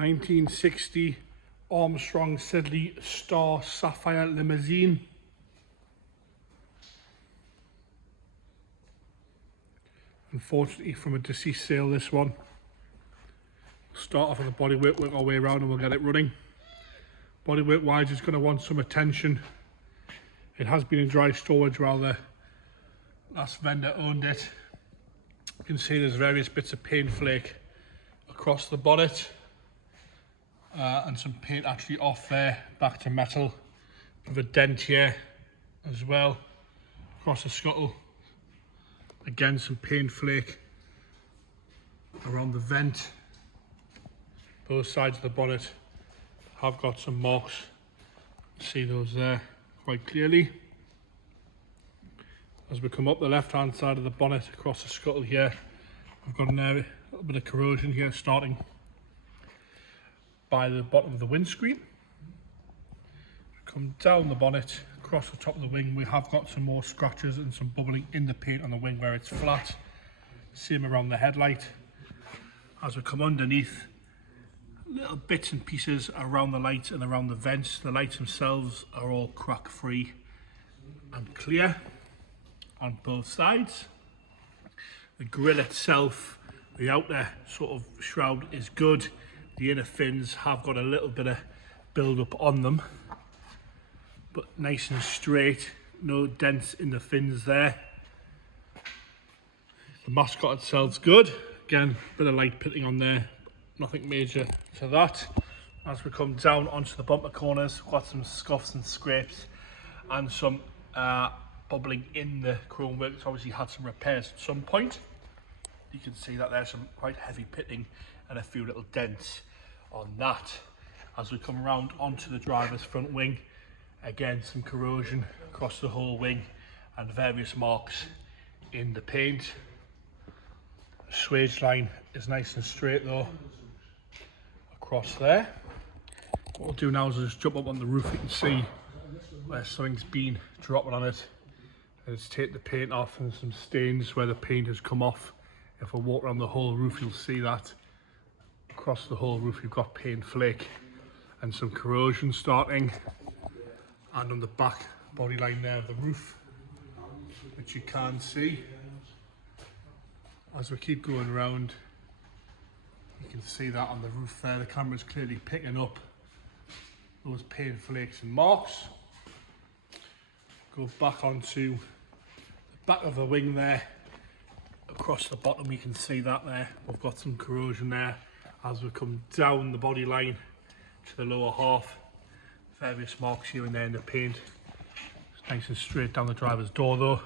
1960 Armstrong Siddeley Star Sapphire limousine. Unfortunately from a deceased sale, this one. We'll start off with the bodywork, work our way around and we'll get it running. Bodywork wise, it's going to want some attention. It has been in dry storage while the last vendor owned it. You can see there's various bits of paint flake across the bonnet and some paint actually off there back to metal, with a dent here as well across the scuttle. Again, some paint flake around the vent. Both sides of the bonnet have got some marks. See those there quite clearly. As we come up the left hand side of the bonnet across the scuttle here, we've got a little bit of corrosion here starting by the bottom of the windscreen. Come down the bonnet across the top of the wing, we have got some more scratches and some bubbling in the paint on the wing where it's flat. Same around the headlight. As we come underneath, little bits and pieces around the lights and around the vents. The lights themselves are all crack free and clear on both sides. The grille itself, the outer sort of shroud is good. The inner fins have got a little bit of build up on them, but nice and straight, no dents in the fins there. The mascot itself's good. Again, bit of light pitting on there, nothing major to that. As we come down onto the bumper corners, we've got some scuffs and scrapes and some bubbling in the chrome work. It's obviously had some repairs at some point. You can see that there's some quite heavy pitting and a few little dents on that. As we come around onto the driver's front wing, again some corrosion across the whole wing and various marks in the paint. The swage line is nice and straight though across there. What we'll do now is just jump up on the roof. You can see where something's been dropping on it. Let's take the paint off and some stains where the paint has come off. If I walk around the whole roof, you'll see that across the whole roof you've got paint flake and some corrosion starting, and on the back body line there of the roof, which you can see. As we keep going around, you can see that on the roof there, the camera's clearly picking up those paint flakes and marks. Go back onto the back of the wing there, across the bottom you can see that there, we've got some corrosion there. As we come down the body line to the lower half, various marks here and there in the paint. It's nice and straight down the driver's door though.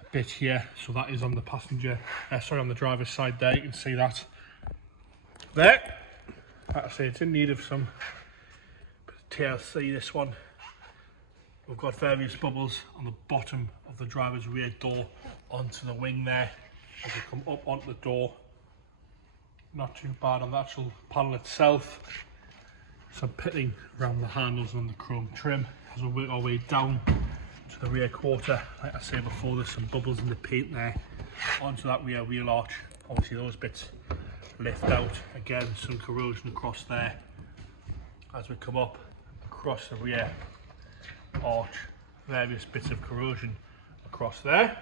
A bit here, so that is on the passenger, on the driver's side there, you can see that there. Like I say, it's in need of some TLC, this one. We've got various bubbles on the bottom of the driver's rear door onto the wing there. As we come up onto the door, not too bad on the actual panel itself. Some pitting around the handles and the chrome trim. As we work our way down to the rear quarter, like I said before, there's some bubbles in the paint there onto that rear wheel arch. Obviously those bits lift out. Again, some corrosion across there. As we come up across the rear arch, various bits of corrosion across there.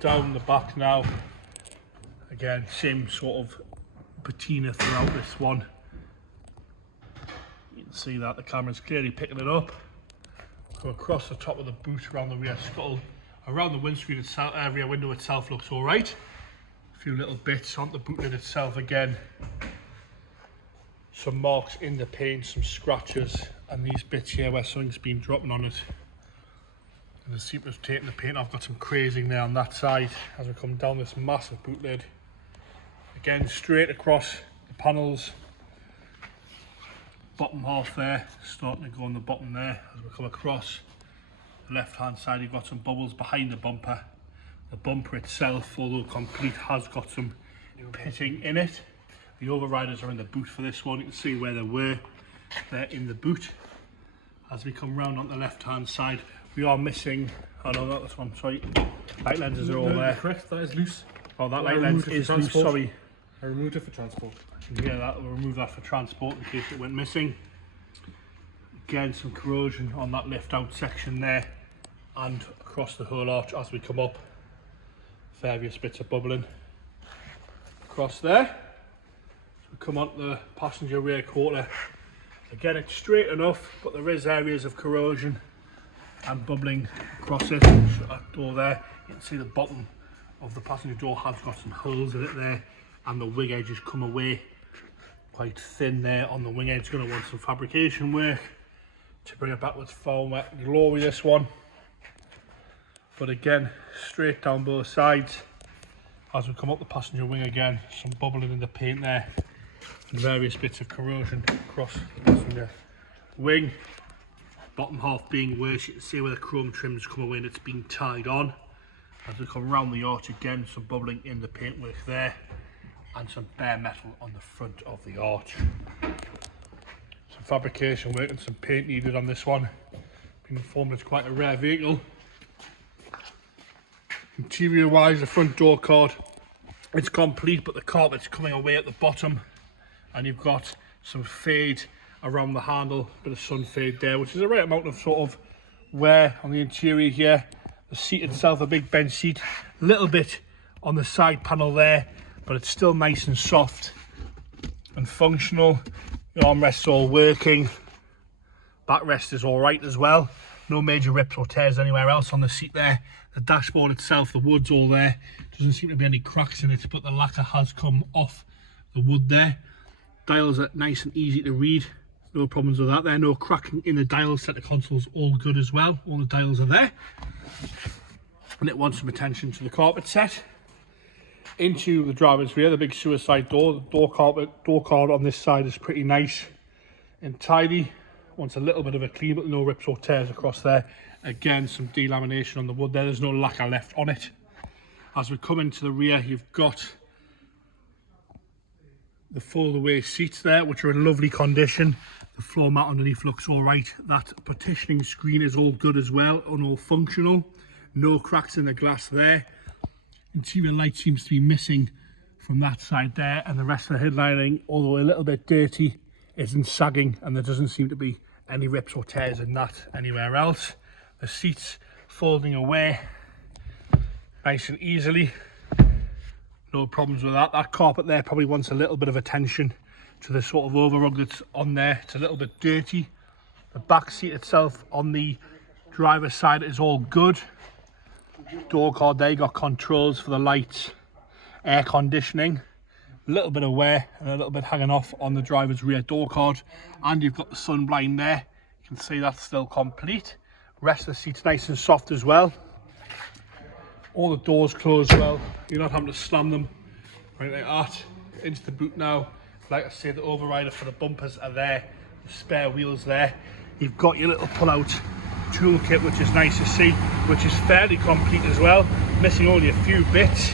Down the back now, again same sort of patina throughout this one. You can see that the camera's clearly picking it up. Go across the top of the boot, around the rear scuttle, around the windscreen itself, rear window itself looks all right. A few little bits on the boot lid itself again. Some marks in the paint, some scratches, and these bits here where something's been dropping on it. And the seat was taking the paint. I've got some crazing there on that side as we come down this massive boot lid. Again, straight across the panels. Bottom half there, starting to go on the bottom there. As we come across the left hand side, you've got some bubbles behind the bumper. The bumper itself, although complete, has got some pitting in it. The overriders are in the boot for this one. You can see where they were. They're in the boot. As we come round on the left hand side, we are missing, oh no, not this one, sorry. Light lenses are all there. Correct, that is loose. Oh, that light lens is loose, sorry. I removed it for transport. Yeah, we'll remove that for transport in case it went missing. Again, some corrosion on that lift out section there and across the whole arch as we come up. Various bits of bubbling across there. So we come on to the passenger rear quarter. Again, it's straight enough, but there is areas of corrosion and bubbling across it. Shut that door there. You can see the bottom of the passenger door has got some holes in it there, and the wing edge has come away quite thin there on the wing edge. Going to want some fabrication work to bring it back with foam wet glory, this one. But again, straight down both sides. As we come up the passenger wing again, some bubbling in the paint there and various bits of corrosion across the passenger wing. Bottom half being worse, you can see where the chrome trims come away and it's been tied on. As we come round the arch again, some bubbling in the paintwork there and some bare metal on the front of the arch. Some fabrication work and some paint needed on this one. Being informed it's quite a rare vehicle. Interior wise, the front door card, it's complete, but the carpet's coming away at the bottom, and you've got some fade around the handle, bit of sun fade there, which is the right amount of sort of wear on the interior here. The seat itself, a big bench seat, a little bit on the side panel there, but it's still nice and soft and functional. The armrest's all working, backrest is all right as well. No major rips or tears anywhere else on the seat there. The dashboard itself, the wood's all there. Doesn't seem to be any cracks in it, but the lacquer has come off the wood there. Dials are nice and easy to read. No problems with that there. No cracking in the dials. Center console's all good as well. All the dials are there. And it wants some attention to the carpet set. Into the driver's rear, the big suicide door. The door card on this side is pretty nice and tidy. Wants a little bit of a clean, but no rips or tears across there. Again, some delamination on the wood there. There's no lacquer left on it. As we come into the rear, you've got the fold-away seats there, which are in lovely condition. The floor mat underneath looks all right. That partitioning screen is all good as well and all functional. No cracks in the glass there. Interior light seems to be missing from that side there, and the rest of the headlining, although a little bit dirty, isn't sagging, and there doesn't seem to be any rips or tears in that anywhere else. The seats folding away nice and easily. No problems with that. That carpet there probably wants a little bit of attention to the sort of overrug that's on there. It's a little bit dirty. The back seat itself on the driver's side is all good. Door card there, you got controls for the lights, air conditioning. A little bit of wear and a little bit hanging off on the driver's rear door card, and you've got the sun blind there. You can see that's still complete. Rest of the seat's nice and soft as well. All the doors close well. You're not having to slam them right like that. Into the boot now. Like I say, the overrider for the bumpers are there. The spare wheels there. You've got your little pull-out toolkit, which is nice to see, which is fairly complete as well. Missing only a few bits.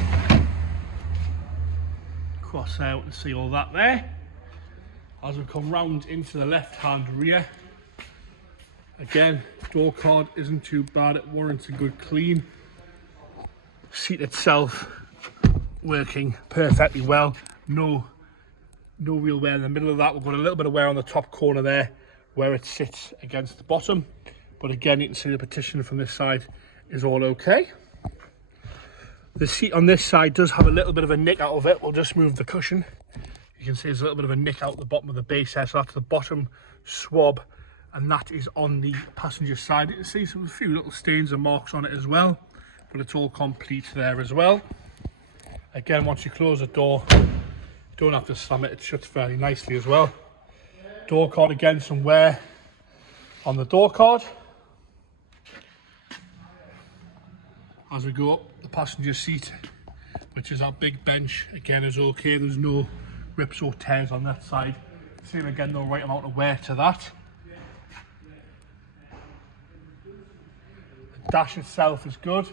Cross out and see all that there. As we come round into the left-hand rear, again, door card isn't too bad. It warrants a good clean. Seat itself working perfectly well. No real wear in the middle of that. We've got a little bit of wear on the top corner there where it sits against the bottom, but again, you can see the partition from this side is all okay. The seat on this side does have a little bit of a nick out of it. We'll just move the cushion. You can see there's a little bit of a nick out the bottom of the base there, so that's the bottom swab, and that is on the passenger side. You can see a few little stains and marks on it as well, but it's all complete there as well. Again, once you close the door, you don't have to slam it. It shuts fairly nicely as well. Door card, again, some wear on the door card. As we go up, the passenger seat, which is our big bench, again is okay. There's no rips or tears on that side. Same again, no right amount of wear to that. The dash itself is good.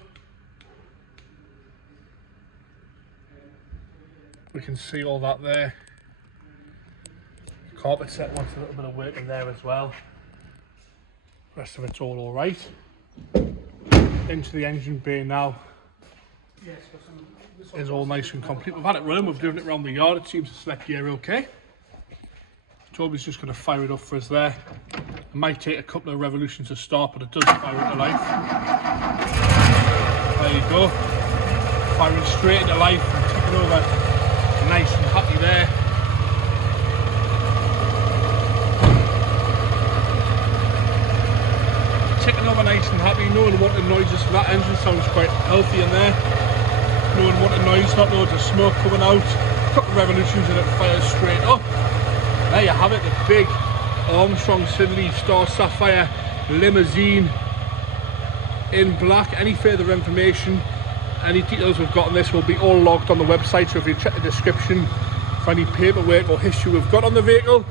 We can see all that there. The carpet set wants a little bit of work in there as well. The rest of it's all right. Into the engine bay now. Yes, got some is all nice and complete. We've had it running, we've driven it around the yard, it seems to select gear okay. Toby's just going to fire it up for us there. It might take a couple of revolutions to start, but it does fire into life. There you go. Firing straight into life and ticking over nice and happy there. Ticking over nice and happy, knowing what the noises for that engine sounds quite healthy in there. Knowing what the noise, not loads of smoke coming out. A couple of revolutions and it fires straight up. There you have it, the big Armstrong Siddeley Star Sapphire limousine in black. Any further information, any details we've got on this will be all logged on the website, so if you check the description for any paperwork or history we've got on the vehicle.